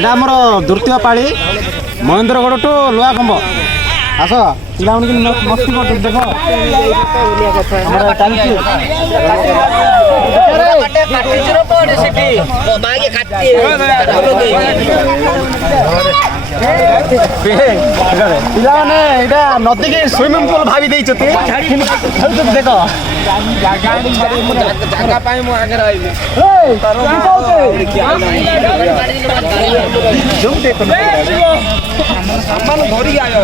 এটা আমার দ্বিতীয় পাଳି মহেন্দ্রগড় টু লুয়াকম্ব আস পিলাମାନେ କି ମସ୍ତି କରୁଛନ୍ତି ଦେଖ ଆମର ଚାଲିଛି ପିଲାମାନେ ଏଇଟା ନଦୀକି ସୁଇମିଂ ପୁଲ ଭାବି ଦେଇଛନ୍ତି ଦେଖ ଜାଗା ପାଇଁ ମୁଁ ଆଗରେ ଆଇବି ସାମାନ ଧରିକି ଆଇବ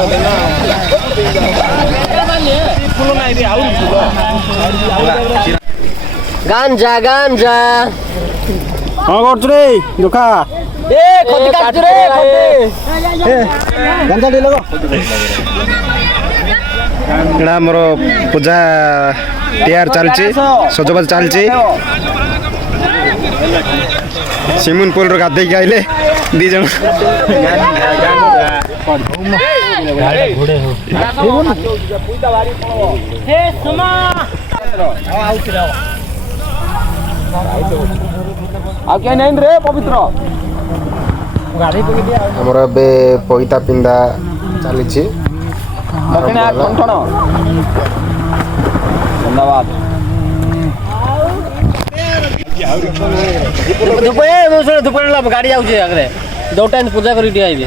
ଫୁଲ ନାହିଁ ଆଉ ଗାଞ୍ଜା ଗାଞ୍ଜା କଣ କରୁଛୁ ରେ ଦୁଃଖା ଏ ଖଦି କାଟୁ ରେ ଗାଞ୍ଜା ଟିକେ ଲଗ ଏଇଟା ଆମର ପୂଜା ତିଆର ଚାଲିଛି ସଜବାଜ ଚାଲିଛି ସୁଇମିଂ ପୁଲରୁ ଗାଧେଇକି ଆଇଲେ ଦି ଜଣ ଆଉ କିଏ ନାଇଁ ରେ ପବିତ୍ର ଆମର ଏବେ ପଇତା ପିନ୍ଧା ଚାଲିଛି ଧନ୍ୟବାଦ ଗାଡ଼ି ଯାଉଛି ଆଗରେ ଯୋଉଟା ପୂଜା କରି ଟିକେ ଆଇବେ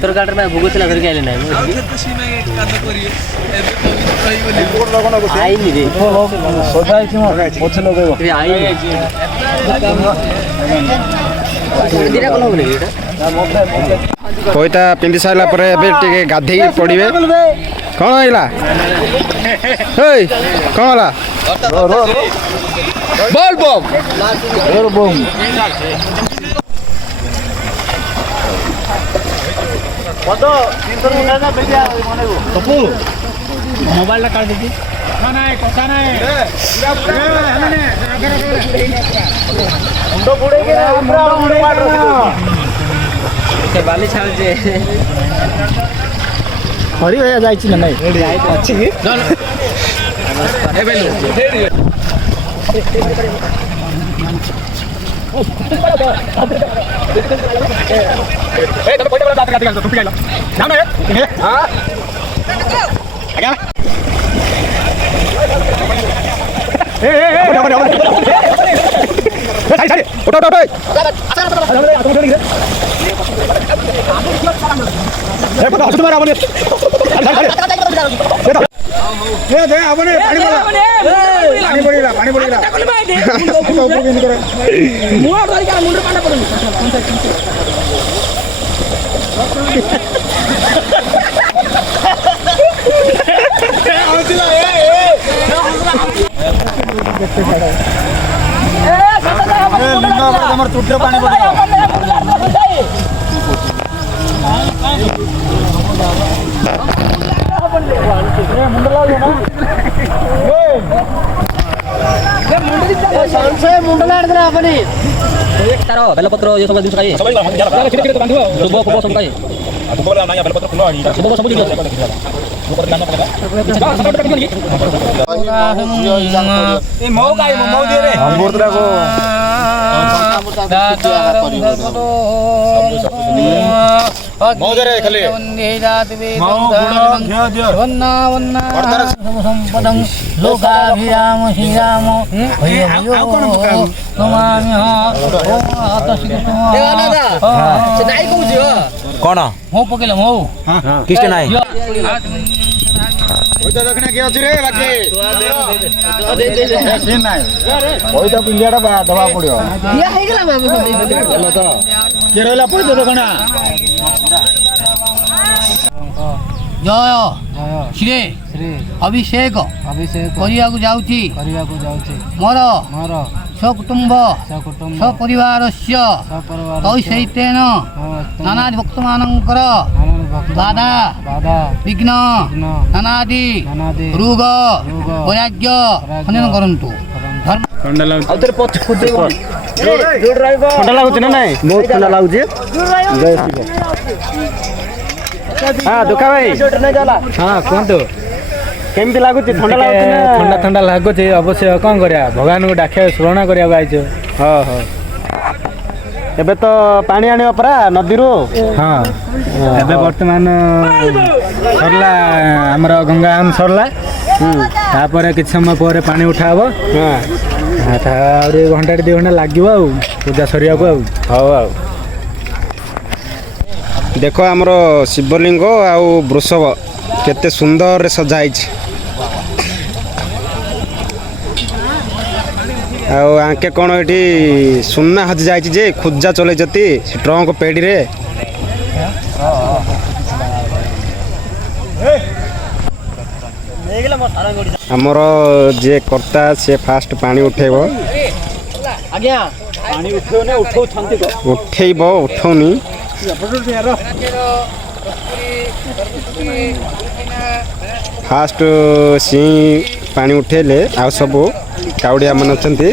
ତୋର ଗାଡ଼ିରେ ପାଇଁ ଭୋଗ ଥିଲା ଧରିକି ଆଇଲେ ନାହିଁ ଆଇନି ରେ ପଇତା ପିନ୍ଧି ସାରିଲା ପରେ ଏବେ ଟିକେ ଗାଧେଇ ପଡ଼ିବେ କ'ଣ ହେଇଲା କ'ଣ ହେଲା ବୋଲ ବୋମ ମୋବାଇଲ ଟା କାଢି ଦେଇଛି କଥା ନାହିଁ ବାଲି ଛାଡୁଛେ ହରି ଭାଇ ଯାଇଛି ନା ନାଇଁ ଅଛି କି ବେଲପତ୍ର ଇଏ ସବୁ ଜିନିଷ ଖାଇ ଦୁବ ଫୁବ ସବୁ ଖାଇ ଲୋକାଭିରାମ ଶ୍ରୀରାମ କ'ଣ ମୁଁ ପକେଇଲ ମୁଁ କିଛି ନାହିଁ ପଇତା ପିନ୍ଧିଆଟା ଦେବାକୁ ପଡିବ କିଏ ରହିଲା ପଇତା ଦୋକାନ ଜୟ ଶ୍ରୀ ଅଭିଷେକ କରିବାକୁ ଯାଉଛି ମୋର ସକୁଟୁମ୍ବ ସପରିବାରସ୍ୟ ତୈସୈତେନ ନାନାଦି ଭକ୍ତମାନଙ୍କର ବାଧା ବିଘ୍ନ ନାନାଦି ରୋଗ ବୈରାଗ୍ୟ ଖଣ୍ଡନ କରନ୍ତୁ। ଥଣ୍ଡା ଲାଗୁଛି ନା ନାଇଁ? ବହୁତ ଥଣ୍ଡା ଲାଗୁଛି। ହଁ ଦୁଃଖା ଭାଇ ହଁ କୁହନ୍ତୁ କେମିତି ଲାଗୁଛି? ଥଣ୍ଡା ଲାଗୁଛି ନା? ଥଣ୍ଡା ଲାଗୁଛି ଅବଶ୍ୟ। କ'ଣ କରିବା, ଭଗବାନଙ୍କୁ ଡାକିବାକୁ ସ୍ମରଣ କରିବାକୁ ଆଇଛୁ। ହଁ ହଁ ଏବେ ତ ପାଣି ଆଣିବ ପରା ନଦୀରୁ। ହଁ ଏବେ ବର୍ତ୍ତମାନ ସରିଲା ଆମର ଗଙ୍ଗାଆନ ସରିଲା ତାପରେ କିଛି ସମୟ ପରେ ପାଣି ଉଠା ହବ। ଆହୁରି ଘଣ୍ଟାଟେ 2 ଘଣ୍ଟା ଲାଗିବ ଆଉ ପୂଜା ସରିବାକୁ ଆଉ। ହଉ ଆଉ ଦେଖ ଆମର ଶିବଲିଙ୍ଗ ଆଉ ବୃଷଭ କେତେ ସୁନ୍ଦରରେ ସଜା ହେଇଛି। ଆଉ ଆଙ୍କେ କ'ଣ ଏଠି ସୁନା ହଜି ଯାଇଛି ଯେ ଖୋଜା ଚଲେଇଛନ୍ତି ସେ ଟ୍ରଙ୍କ ପେଡ଼ିରେ। ଆମର ଯିଏ କର୍ତ୍ତା ସିଏ ଫାଷ୍ଟ ପାଣି ଉଠେଇବ। ଆଜ୍ଞା ଉଠେଇବ ଉଠଉନି। ଫାଷ୍ଟ ସିଏ ପାଣି ଉଠେଇଲେ ଆଉ ସବୁ କାଉଡ଼ିଆ ମାନେ ଅଛନ୍ତି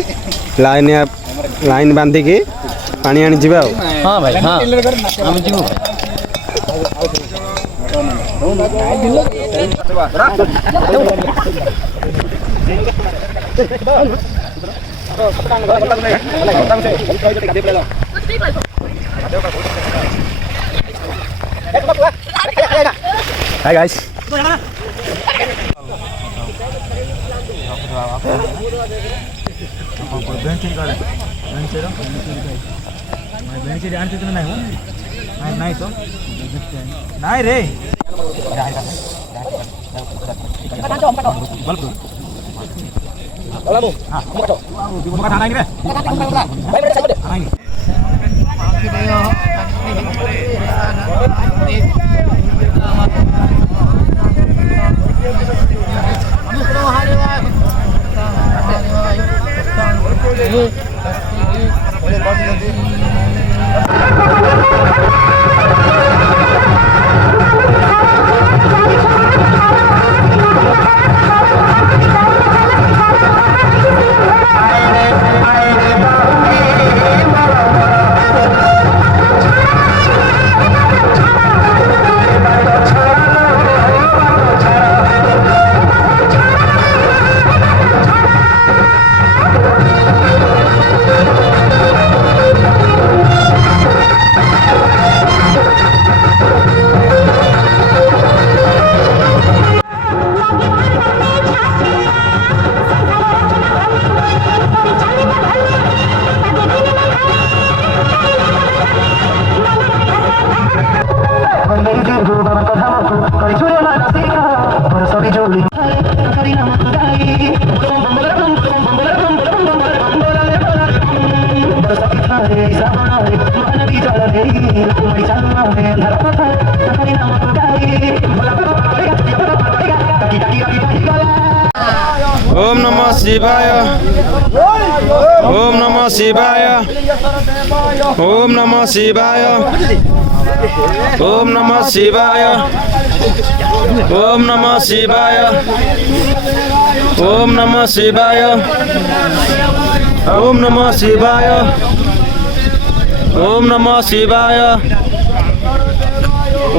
ଲାଇନ୍ ବାନ୍ଧିକି ପାଣି ଆଣିଯିବେ ଆଉ। ହଁ ଭାଇ ହଁ ଆମେ ଯିବୁ। Hi guys. नहीं रे ओम नमः शिवाय ओम नमः शिवाय ओम नमः शिवाय ओम नमः शिवाय ओम नमः शिवाय ओम नमः शिवाय ओम नमः शिवाय ओम नमः शिवाय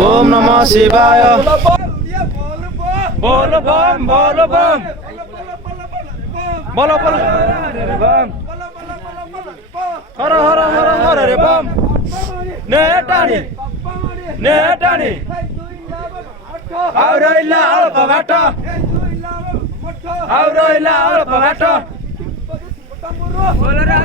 ओम नमः शिवाय बोल बम बोल बम बोलो बोलो बम हर हर हर हर रे बम नेटानी नेटानी आउरइला अल्प बाट आउरइला अल्प बाट बोल रे